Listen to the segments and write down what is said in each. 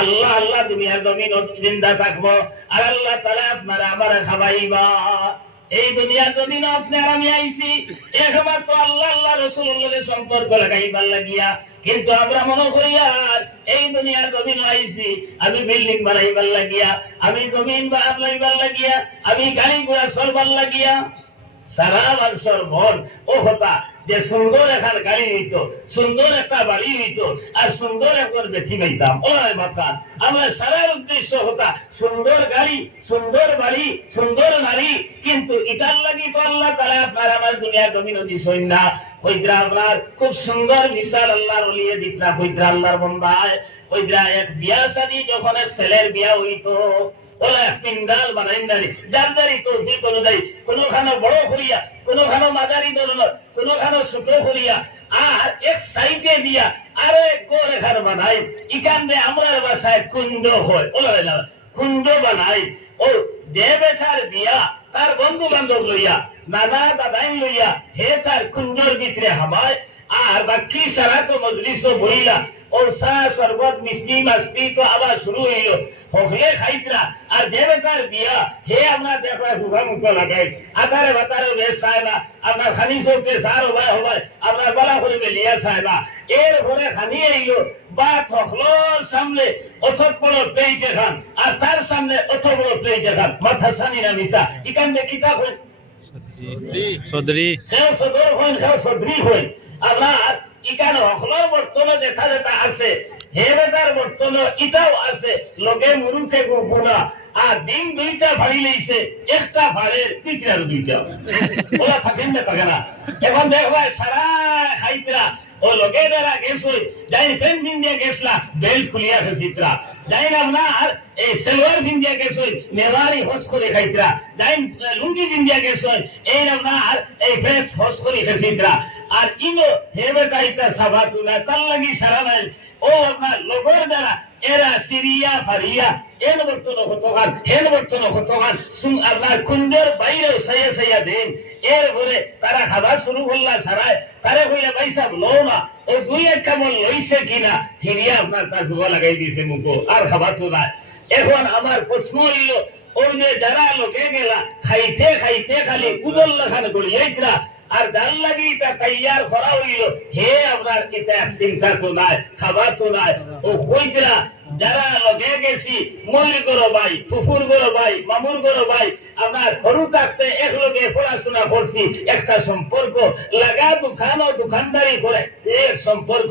আল্লাহ আল্লাহ দুনিয়ার জমিন জিন্দা থাকবো আর আল্লাহ তাআলা আপনারা আমারে খাওয়াইবা। এই দুনিয়ার জমিন আপনার আমি আইছি একমাত্র আল্লাহ আল্লাহ রাসূলুল্লাহর সম্পর্ক লাগাইবার লাগিয়া, কিন্তু আমরা মনে করি আর এই দুনিয়ার জমিন আইছি আমি বিল্ডিং বানাইবার লাগিয়া, আমি জমিন বানাইবার লাগিয়া, আমি গাড়ি ঘোড়া চলবার লাগিয়া। সারা মানুষের মন ও হতা যে সুন্দর এখন গাড়ি হইত, সুন্দর একটা বাড়ি হইত, আর সুন্দর একবার বেথি পাইতাম। ওই বাতান আমরা সারার উদ্দেশ্য হতা সুন্দর গাড়ি, সুন্দর বাড়ি, সুন্দর নারী, কিন্তু ইটার লাগি তো আল্লাহ তাআলা আপনার আমার দুনিয়া জমিন দিছেন না। হইদ্রা আপনার খুব সুন্দর মিসাল আল্লাহর ওলিয়ে দিতরা, হইদ্রা আল্লাহর বান্দায়, হইদ্রা এক বিয়া শাদী যখন ছেলের বিয়া হইতো ওলা পিন্ডাল বানাইন দাঁড়ি যার দাঁড়ি তৌফিক অনুযায়ী, কোনোখানো বড় করিয়া, কোনোখানো মাঝারি ধরনের, কোনোখানো ছোট করিয়া, আর এক সাইডে দিয়া আরো এক গোর এখান বানাই। ইখান দিয়ে আমরার বাসায় কুণ্ড হয়, ওলা কুণ্ড বানাই। ও যে বেটার বিয়া তার বন্ধু বান্ধব লইয়া, নানা দাদাইন লইয়া হে তার কুঞ্জর ভিতরে হাবায়, আর বাকি সারা তো মজলিস বইলা ও চা শরবত মিষ্টি মাস্তি তো আবার শুরু হইল, হকলে খাইতরা। আর যে বেকার বিয়া হে আপনার দেখো হুভা মুখ লাগাই, আতারে বাতারে বেশ চায় না, আপনার খানি চৌকে সার হবাই হবাই আপনার বালা করে বেলিয়া চায় না। এর ঘরে খানি আইল বা হকলোর সামনে অথক বড় প্লেটে খান, আর তার সামনে অত বড় প্লেটে খান, মাথা সানি না মিশা ইকান দে কিতা হইন সদরি সেও সদর হইন, সেও সদরি হইন। আপনার ইকান হকলোর বর্তনে দেখা যেটা আছে, হে বেটার বর্তনে ইটাও আছে, লগে মুরুখে গুনা, আর ডিম দুইটা ফাড়ি লইছে, একটা ফাড়ের পিছড়ার দুইটা ওরা থাকেন না থাকে না। এখন দেখবা সারা খাইতরা ও লগে দ্বারা গেছই যাই ফেন দিন দিয়ে গেছলা বেল্ট খুলিয়া ফেসিতরা, যাই না আপনার এই সেলওয়ার দিন দিয়ে গেছই নেবারি হস করে খাইতরা, যাই লুঙ্গি দিন দিয়ে গেছই এই আপনার এই ফেস হস করে ফেসিতরা। আর ইনো হেবে কাইতা সাবাতুনা তার লাগি সারা নাই ও আপনার লোকের দ্বারা এরা সিরিয়া ফারিয়া এর বর্তন হতগান, এর বর্তন হতগান আপনার কুঞ্জের বাইরেও সাইয়া সাইয়া দেন। এর পরে তারা খাবার শুরু করলা সারায়, তারা কইলা ভাই সাহেব লো না, ও দুই এক কামল লইছে কিনা ফিরিয়া আপনার তার ডুবা লাগাই দিয়েছে মুখো, আর খাবার তো নাই। এখন আমার প্রশ্ন হইল ওই যে যারা লোকে গেলা খাইতে খাইতে খালি কুদল লাখান গলিয়াইতরা, আর ডাল লাগি তা তৈয়ার করা হইল, হে আপনার এটা চিন্তা তো নাই, খাবার তো নাই। ও কইতরা যারা লগে গেছি ময়ূর গরো ভাই, ফুফুর গরো ভাই, মামুর গরো ভাই, আপনার হরু থাকতে এক লগে পড়াশোনা করছি, একটা সম্পর্ক লাগা দোকান ও দোকানদারি করে এক সম্পর্ক।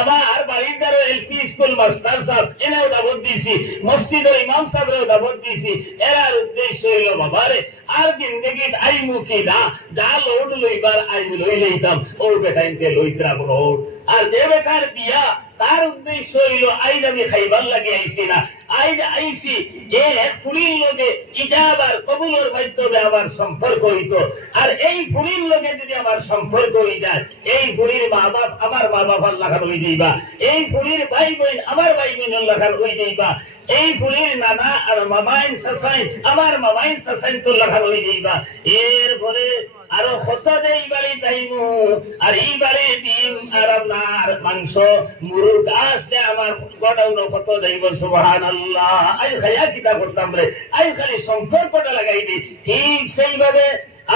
আমার বাড়ির দ্বারা এলপি স্কুল মাস্টার সাহেব এনেও দাবত দিয়েছি, মসজিদের ইমাম সাহেবরেও দাবত দিয়েছি। এরার উদ্দেশ্য হইল বাবারে আর জিন্দগিত আই মুখি না, যা লোড লইবার আই লই লইতাম ও বেটাইনতে লইতরা লোড। আর যে বেটার বিয়া তার উদ্দেশ্য হইল আইন আমি খাইবার লাগে আইছি না, আইন আইছি এ ফুলির লগে ইজাবার কবুলের মাধ্যমে আমার সম্পর্ক হইতো। আর এই ফুলির লগে যদি আমার সম্পর্ক হয়ে যায়, এই ফুলির মা বাপ আমার মা বাবার লাখান হয়ে যাইবা, এই ফুলির ভাই বোন আমার ভাই বোনের লাখান হয়ে যাইবা, এই ফুলির নানা আর মামাইন সাসাইন আমার মামাইন সাসাইন তো লাখান হয়ে যাইবা। এরপরে আরো কত দেই বাড়ি তাইমু, আর এই বাড়ি ডিম আর আপনার মাংস মুরগ আসছে আমার গোডাউন কত দেইব। সুবহানাল্লাহ, আই খায়া কিতা করতাম রে, আই খালি সম্পর্কটা লাগাই দিই। ঠিক সেইভাবে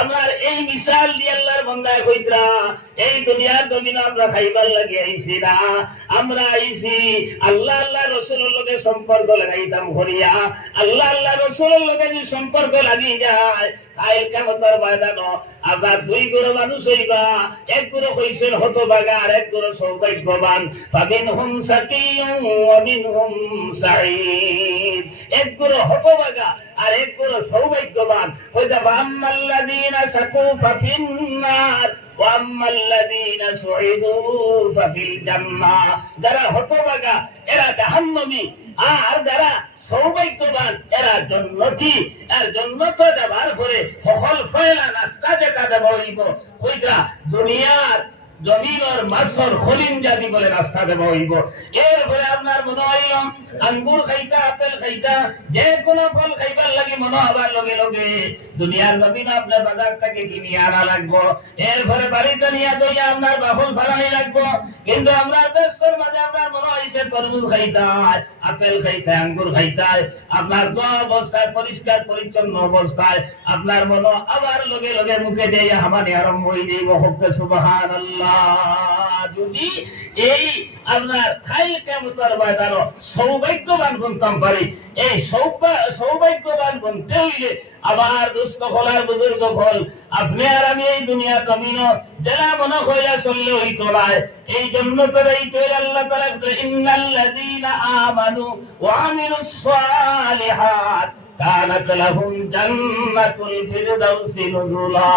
আমার এই মিসাল দিয়ে আল্লাহর বান্দায় কইতরা এই দুনিয়ার জমিন আমরা খাইবার লাগে আইছি না, আমরা আইছি আল্লাহ আল্লাহ রাসূলের লগে সম্পর্ক লাগাইতাম করিয়া। আল্লাহ আল্লাহ রাসূলের লগে যে সম্পর্ক লাগি যায় কাল কিয়ামতের ময়দানে আবার দুই গুরু মানুষ হইবা, এক গুরু হইছেন হতভাগা আর এক গুরু সৌভাগ্যবান। ফামিনহুম সাকিয়ুন ওয়া মিনহুম সাঈদ, এক গুরু হতভাগা আর এক গুরু সৌভাগ্যবান। হইতা আম্মাল্লাযীনা সাকু ফাফিন্নার ওয়া আম্মাল্লাযীনা সুঈদু ফাফিল জান্নাহ। যারা হতভাগা এরা জাহান্নামী, আর যারা সৌভাগ্যবান এরা জান্নাতি। আর জান্নাত দেবার পরে সকল ফয়লা নাস্তা যেটা দেব হইব। কইরা দুনিয়ার জমিনের মাছর খলিম জাতি বলে রাস্তা দেব হইব। এরপরে আপনার মনে হইল আঙ্গুর খাইতা, আপেল খাইতা, যে কোনো ফল খাইবার লাগি মনে হবার লগে লগে দুনিয়ার জমিন আপনার বাজার থেকে কিনিয়ে আনা লাগবো। এরপরে বাড়িতে নিয়ে দইয়া আপনার বাফল ফালানি লাগবো। কিন্তু আপনার দেশের মাঝে আপনার মনে হয়েছে তরমুজ খাইতায়, আপেল খাইতায়, আঙ্গুর খাইতায়, আপনার দোয়া অবস্থায় পরিষ্কার পরিচ্ছন্ন অবস্থায় আপনার মনে আবার লগে লগে মুখে দিয়ে হামানি আরম্ভ হয়ে যাইব। হকে সুবহানাল্লাহ। যদি এই আপনার খাই কেমতার ময়দানো সৌভাগ্যবান বলতাম পারি, এই সৌভাগ্যবান বলতে হইলে আবার দুস্থ খোলার বুজুর্গ খোল আপনি আর আমি এই দুনিয়া জমিন যারা মনে কইয়া চললে হইতো না। এই জন্য তো এই তো আল্লাহ তাআলা ইন্নাল্লাযীনা আমানু ওয়া আমিলুস সালিহাত কানাত লাহুম জান্নাতুল ফিরদাউসি নুজুলা।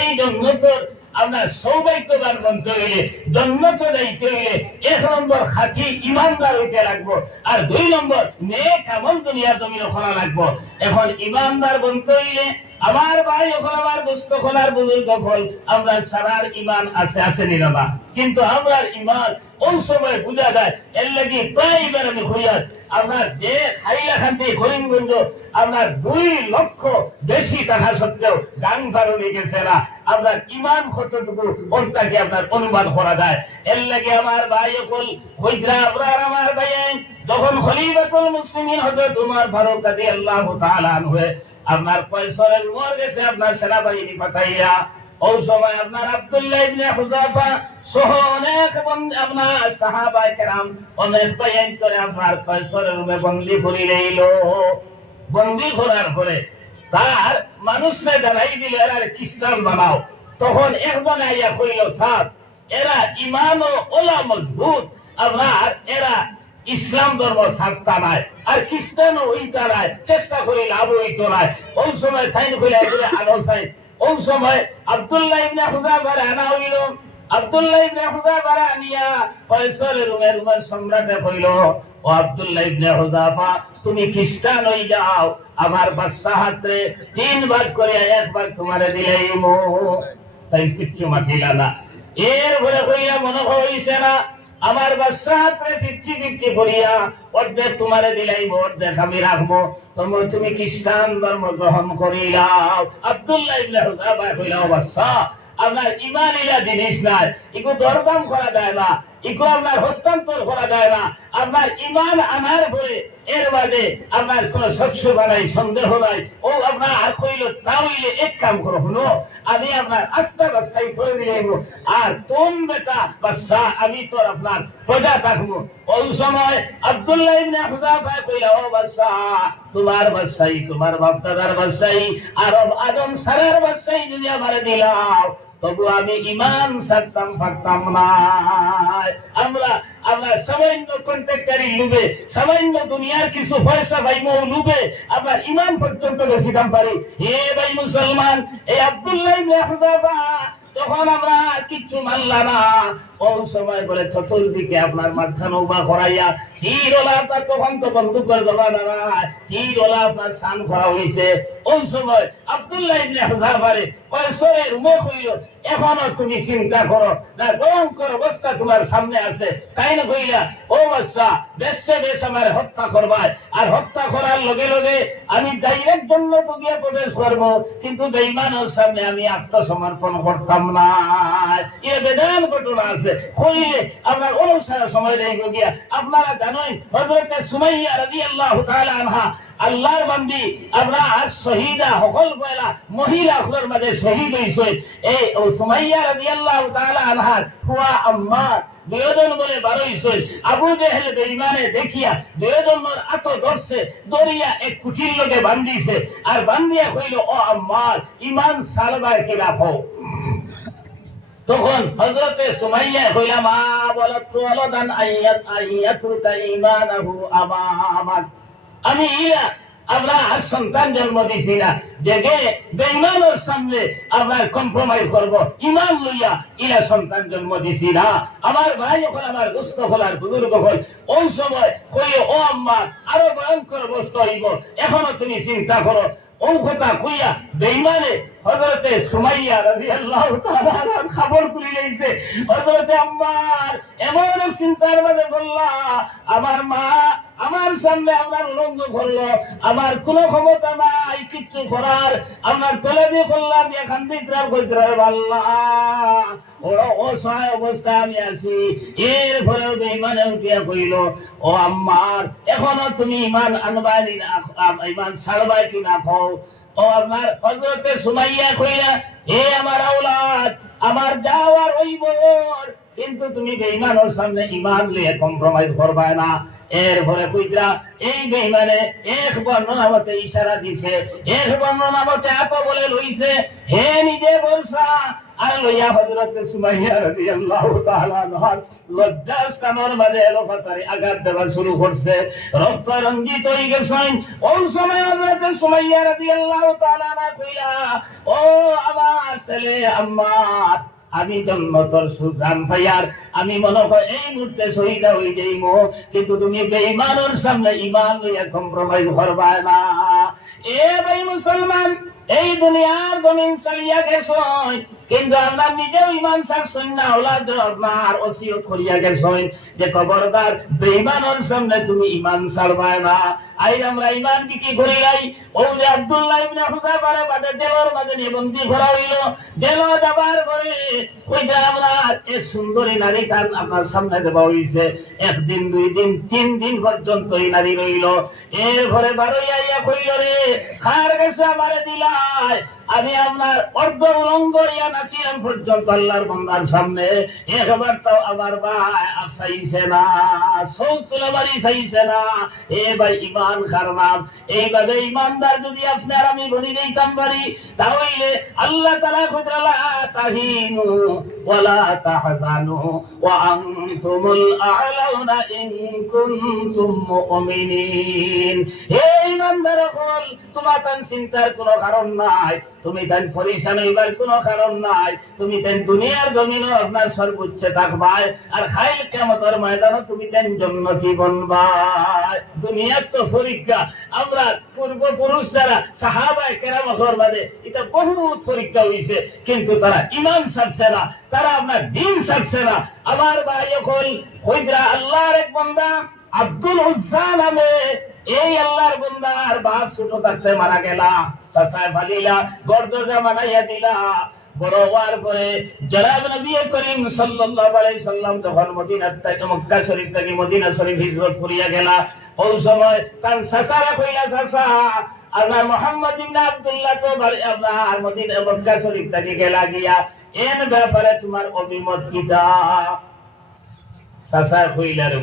এই জন্য তো আপনার সৌভাগ্যবান বলতে হইলে জন্নত যাইতে হইলে ১ নম্বর খাঁটি ইমানদার হইতে লাগবো, আর ২ নম্বর নেক আমল দুনিয়ার জমিনে করা লাগবো। এখন ইমানদার বলতে হইলে আমার ভাই এখন আমার দোস্ত খোলার বুজুর্গ খোল আমরা সারার ইমান আছে নিলামা, কিন্তু আমরার ইমান ওই সময় বুঝা যায়। এর লাগি প্রায় এবার আমি হইয়ার আপনার যে হাইলাখান্তি করিমগঞ্জ আপনার ২ লক্ষ বেশি টাকা সত্ত্বেও গান ফারণে গেছে না। আপনার ইমান কতটুকু ওটাকে আপনার অনুমান করা যায়। এর লাগে আমার ভাই এখন হইতরা আপনার আমার ভাই যখন খলিফাতুল মুসলিমিন হযরত ওমর ফারুক রাদিয়াল্লাহু তাআলা আনহু আপনার কয়সরের উমর গেছে আপনার সেনাবাহিনী পাঠাইয়া, ওই সময় আপনার আব্দুল্লাহ ইবনে হুযাফা সহ অনেক আপনার সাহাবায়ে কেরাম অনেক বাইন করে আপনার কয়সরের রুমে বন্দী করে রইল। বন্দী করার পরে তার মানুষরা জানাই দিল এরা খ্রিস্টান বানাও। তখন একজন আইয়া কইল সাহেব এরা ইমান ও ওলা মজবুত, আপনার এরা ইসলাম ধর্ম ছাড়তা নাই আর খ্রিস্টান হইতা নাই, চেষ্টা করে লাভ হইতো নাই। ওই সময় থাইন কইলা এগুলো আনো চাই। ওই সময় আব্দুল্লাহ ইবনে হুযাফা আনা হইল। আব্দুল্লাহ ইবনে হুযাফা আনিয়া কয়সরের রুমের সম্রাটে কইল, ও আব্দুল্লাহ ইবনে হুযাফা তুমি খ্রিস্টান হই যাও, আমার বাদশা হাতে ৩ ভাগ করে ১ ভাগ তোমারে দিলাইমু। তাই কিচ্ছু মাতিলা না। এরপরে কইয়া মনে হইছে না আমার বাদশা হাতে 50-50 করিয়া অর্ধেক তোমারে দিলাইমু, অর্ধেক আমি রাখবো, তুমি খ্রিস্টান ধর্ম গ্রহণ করিলাও। আব্দুল্লাহ ইবনে হুযাফা কইলা, ও বাদশা আপনার ইমান ইলা জিনিস নাই, ইকু দরদাম করা যায় না, ইকু আপনার হস্তান্তর করা যায় না। আপনার ইমান আনার পরে এর বাদে আপনার কোন শস্য বানাই সন্দেহ নাই। ও আপনার আর কইল তাহলে এক কাম করো, শুনো আমি আপনার আস্থা বাদশাহী ধরে দিলাম, আর তোম বেটা বাদশা আমি তোর আপনার প্রজা থাকবো। ওই সময় আব্দুল্লাহ ইবনে হুযাফা কইলা, ও বাদশা তোমার বাদশাহী, তোমার বাপ দাদার বাদশাহী, আরব আদম সারার বাদশাহী যদি আমারে দিলাও তবু আমি ইমান ছাড়তাম পারতাম না। আমরা সামান্য কন্ট্রাক্টরি লুবে, সামান্য দুনিয়ার কিছু পয়সা পাইমো লুবে আপনার ইমান পর্যন্ত বেশি দাম পারি। হে ভাই মুসলমান, এই আব্দুল্লাহ ইবনে হুযাফা তখন আমরা কিচ্ছু মানলাম না। ওই সময় বলে চতুর্দিকে আপনার মাঝখানে উভা করাইয়া তীরওয়ালা, তখন তো বন্দুকের জমানা না, তীরওয়ালা আপনার শান করা হয়েছে। ওই সময় আব্দুল্লাহ ইবনে হুযাফারে কয়সরের মুখ হইল, এখনো তুমি চিন্তা করো না, ভয়ঙ্কর অবস্থা তোমার সামনে আছে। তাই না কইলা, ও বাদশা দেশে দেশ আমার হত্যা করবাই, আর হত্যা করার লগে লগে আমি ডাইরেক্ট জন্নত গিয়ে প্রবেশ করবো, কিন্তু বেঈমানের সামনে আমি আত্মসমর্পণ করতাম না। এ বেদান ঘটনা আছে কইলে আপনার অনুসারে সময় লেগে গিয়া। আপনারা জানেন হযরত সুমাইয়া রাদিয়াল্লাহু তাআলা আনহা আল্লাহর বান্দি আপনার শহীদা হকল পয়লা মহিলা হলের মাঝে শহীদ হইছে। এই সুমাইয়া রাদিয়াল্লাহু তাআলা আনহার ফুয়া আম্মা দুইজন বলে বারোইছে। আবু জেহেল বেঈমানে দেখিয়া দুইজনের আতো ধরছে, দরিয়া এক কুঠির লগে বান্ধিছে, আর বান্ধিয়া কইল, ও আম্মার ইমান সালবার কি রাখো। তখন হযরতে সুমাইয়া কইলা, মা বলত ওয়ালাদান আইয়াতুকা ঈমানাহু আমামাক, আমি ইলা আমরা সন্তান জন্ম দিছি না যে বেঈমানের সামনে আমরা কম্প্রোমাইজ করব, ঈমান লইয়া ইলা সন্তান জন্ম দিছি না। আমার ভাই যখন আমার দুস্থ হলার বুজুর্গ হল, ওই সময় কই, ও আম্মা আরো ভয়ঙ্কর অবস্থা হইব, এখনো তুমি চিন্তা করো। ও কথা কইয়া বেঈমানে হযরতে সুমাইয়া রাদিয়াল্লাহু তাআলা খবর করি লইছে হযরতে আম্মার এমন চিন্তার মধ্যে বললা আমার মা আমার সামনে আমার উলঙ্গ করলো আমার কোনো ক্ষমতা নাই কিচ্ছু করার আমার তলে দিয়ে কল্লা দিয়ে খান্দিত্রার কইত্রার আল্লাহ ওরা অসহায় অবস্থায় আমি আছি এর ফলে বেঈমানে উঠিয়া কইল ও আম্মার এখনো তুমি ঈমান আনবাই না ঈমান ছাড়বাই কি না খাও ও আমার হযরতে সুমাইয়া কইলা হে আমার আওলাদ আমার যাওয়ার ওই বর কিন্তু তুমি বেঈমানের সামনে ঈমান নিয়ে কম্প্রোমাইজ করবা না এর পরে কইরা এই বেঈমানে এক বর্ণনা মতে ইশারা দিছে এক বর্ণনা মতে এত বলে লইছে হে নিজে বলছা আর লইয়া হযরত সুমাইয়া রাদিয়াল্লাহু তাআলা আনহা লজ্জাস্থানের মাঝে এলোপাতারি আঘাত দেওয়া শুরু করছে রক্ত রঞ্জিত হয়ে গেছেন ওই সময় হযরত সুমাইয়া রাদিয়াল্লাহু তাআলা আনহা কইলা ও আমার ছেলে আম্মার আমি জন্মতর সুগ্রাম ভাইয়ার আমি মনে হয় এই মুহূর্তে শহীদ হয়ে যাইমো কিন্তু তুমি বেঈমানের সামনে ঈমান লইয়া কম্প্রোমাইজ করবা না এ ভাই মুসলমান এই দুনিয়ার জমিন চালিয়া গেছই কিন্তু আমরা নিজেও ঈমান ছাড়ছই না ওলাদ আপনার ওসিয়ত করিয়া গেছই যে খবরদার বেঈমানের সামনে তুমি ঈমান ছাড়বা না আই আমরা ঈমান কি করিলাই ও যে আব্দুল্লাহ ইবনে হুযাফারে বাদে জেলের মাঝে বন্দী করা হইল জেল যাবার পরে কইটা আমরা এক সুন্দরী নারী তার আপনার সামনে দেওয়া হইছে একদিন দুই দিন তিন দিন পর্যন্ত এই নারী রইল এর ঘরে বারোই আইয়া কইল রে খার গেছে আমারে দিলাই আমি আপনার অর্ধ উলঙ্গ ইয়া নাসিয়াম পর্যন্ত আল্লাহর বান্দার সামনে একবার তো আমার ভাই চাইছে না সৌতুল বাড়ি চাইছে না এ ভাই ঈমান খারনাম এইভাবে ঈমানদার যদি আপনার আমি বলি দিতাম পারি তাহলে আল্লাহ তাআলা খুদরালা তাহিনু ওয়ালা তাহজানু ওয়া আনতুমুল আ'লাউনা ইন কুনতুম মুমিনিন হে ঈমানদার হল তোমার তান চিন্তার কোনো কারণ নাই তুমি তান পরিশান হইবার কোনো কারণ নাই তুমি তান দুনিয়ার জমিনে আপনার সর্বোচ্চ থাকবাই আর খাইল কিয়ামতের ময়দানে তুমি তান জান্নাতি বনবাই দুনিয়ার তো পরীক্ষা আমরা পূর্বপুরুষ যারা সাহাবায়ে কেরাম বাদে এটা বহুত পরীক্ষা হইছে কিন্তু তারা ঈমান ছাড়ছে না তারা আপনার দ্বীন ছাড়ছে না আমার ভাই হল কইরা আল্লাহর এক বান্দা আব্দুল উজ্জা নামে এই আল্লাহর বান্দার বাপ ছোট থাকতে মারা গেলা সাসায় ফালিলা গর্দজা মানাইয়া দিলা বড় হওয়ার পরে জনাব নবী করিম সাল্লাল্লাহু আলাইহি সাল্লাম যখন মদিনা থেকে মক্কা শরীফ থেকে মদিনা শরীফ হিজরত করিয়া গেলা ওই সময় তার সাসারা কইলা সাসা আল্লাহ মুহাম্মদ ইবনে আব্দুল্লাহ তো আপনার মদিনা মক্কা শরীফ থেকে গেলা গিয়া এর ব্যাপারে তোমার অভিমত কিটা সাসা কইলা রে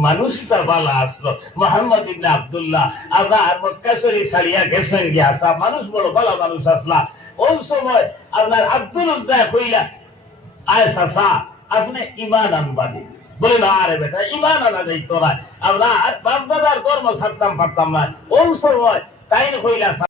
মানুষটা ভালো আসলো মুহাম্মদ ইবনে আব্দুল্লাহ আপনার মক্কা শরীফ ছাড়িয়া গেছেন গিয়া আসা মানুষ বড় ভালো মানুষ আসলা ওই সময় আপনার আব্দুল উজ্জা কইলা আয় সাসা আপনি ঈমান আনবানি বলে না আরে বেটা ঈমান আনা যাইতো না আপনার বাপ দাদার কর্ম ছাড়তাম পারতাম না ওই সময় তাই কইলা